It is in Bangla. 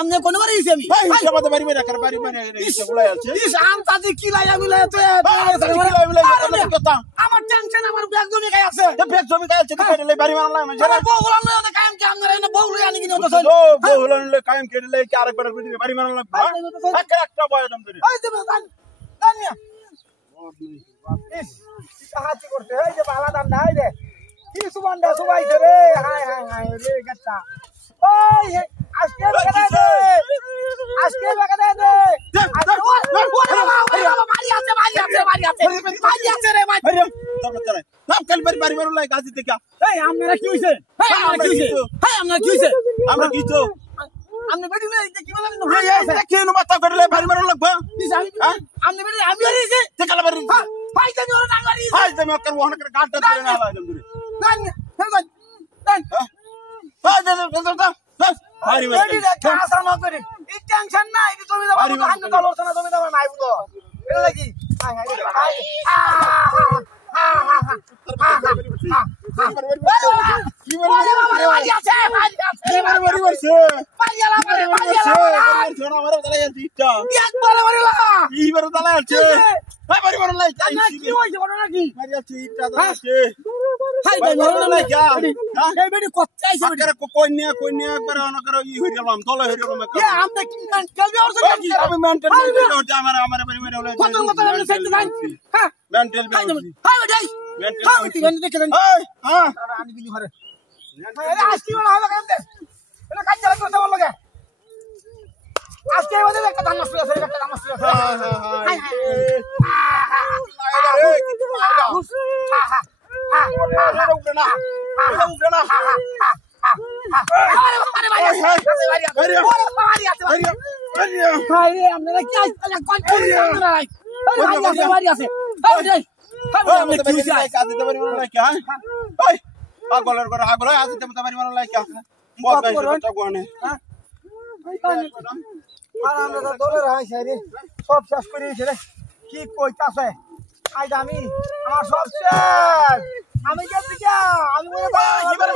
আমনে কোন বাড়ি হইছে আমি ভাই সবাই বাড়ি বাড়ি রাখার বাড়ি বাড়ি এসে বলাই আছে ইস আম তাজি কি লাইয়া মিলাই তো আমার টেনশন আমার ব্যাগ জমি গায় আছে ব্যাগ জমি গায় আছে তো বাড়ি বানালাম আমার বউ হলাম না কাম কি আমনে এনে বউ লই আনি কিনে তো বউ হলাম কাম কেটে কি আরেকবার বাড়ি বানালাম একটা বয় দম ধরে এই দেব দান মিয়া ইস সাহায্য করতে এই যে বালা দান নাই রে কি সুবন্ডা সুবাইছে রে হায় হায় হায় রে গচ্চা ওই আজকে বাগা দে আজকে বাগা দে মারি আছে রে ভাই সব কাল বাড়ি বাড়ি বানালাই গাজি থেকে এই আমরা কি হইছে আমরা কি তো আমনে বেডি লই কি বলেন এই কেন মাথা করলে বাড়ি বানাল লাগবে আমনে বেডি আমি আরিছে তেকালা বাড়ি ভাই তুমি ওর নাম আরিছে ভাই তুমি ওকে ওহন করে গাড়টা ধরে না আলাদম ধরে দান বাড়ি বেডি কা আসা না করে এই টেনশন নাই কি তুমি দাও আন্ন দল ওছনা তুমি দাও নাই বুঝো এটা লাগি পাগলের করে হাগল আজ তেমন বাড়ি মারা লাইকা বহুত গাইছে কথা কোনে আর আমরা তো দলের হাইছে রে সব শেষ করে দিয়েছে রে কি কইতাছে আজ আমি আমার সব শেষ আমি গেছি আমি বলে ভাই এবারে